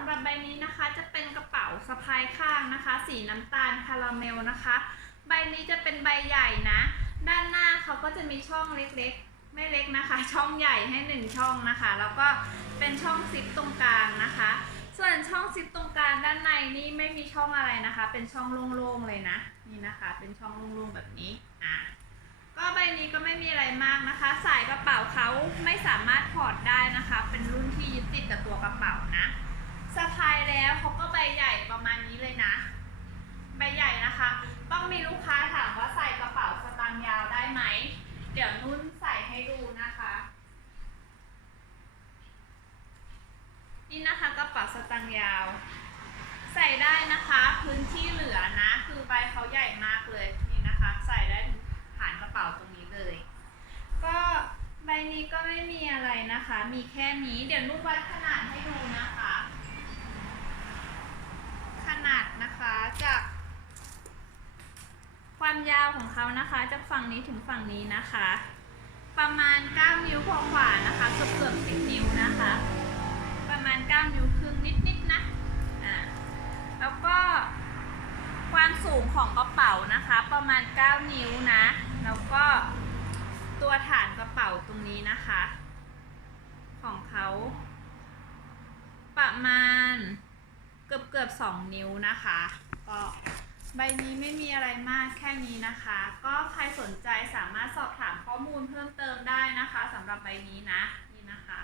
ำหรับใบนี้นะคะจะเป็นกระเป๋าสะพายข้างนะคะ สีน้ำตาลคาราเมลนะคะ ใบนี้จะเป็นใบใหญ่นะ ด้านหน้าเขาก็จะมีช่องเล็กๆ ไม่เล็กนะคะ ช่องใหญ่ให้หนึ่งช่องนะคะ แล้วก็เป็นช่องซิปตรงกลางนะคะ ส่วนช่องซิปตรงกลางด้านในนี่ไม่มีช่องอะไรนะคะ เป็นช่องโล่งๆเลยนะ นี่นะคะ เป็นช่องโล่งๆแบบนี้อะก็ใบนี้ก็ไม่มีอะไรมากนะคะ สายกระเป๋าเขาไม่สามารถถอดได้นะคะ เป็นรุ่นที่ยึดติดกับตัว สะพายแล้วเขาก็ใบใหญ่ประมาณนี้เลยนะ ใบใหญ่นะคะ ต้องมีลูกค้าถามว่าใส่กระเป๋าสตางค์ยาวได้ไหม เดี๋ยวนุ่นใส่ให้ดูนะคะ นี่นะคะกระเป๋าสตางค์ยาว ใส่ได้นะคะพื้นที่เหลือนะ คือใบเขาใหญ่มากเลยนี่นะคะ ใส่ได้ถึงฐานกระเป๋าตรงนี้เลย ก็ใบนี้ก็ไม่มีอะไรนะคะ มีแค่นี้เดี๋ยวนุ่นวัดขนาดให้ดูนะคะ ขนาดนะคะจาก ความยาวของเขานะคะจากฝั่งนี้ถึงฝั่งนี้นะคะ ประมาณ 9 นิ้วกว่านะคะเกือบเกือบ10 นิ้วนะคะ ประมาณ 9 นิ้วครึ่งนิดๆนะอ่าแล้วก็ความสูงของกระเป๋านะคะ ประมาณ 9 นิ้วนะ แล้วก็ตัวฐานกระเป๋าตรงนี้นะคะ ของเขาประมาณเกือบเกือบ2นิ้วนะคะ ก็ ใบนี้ไม่มีอะไรมากแค่นี้นะคะ ก็ใครสนใจสามารถสอบถามข้อมูลเพิ่มเติมได้นะคะสำหรับใบนี้นะนี่นะคะ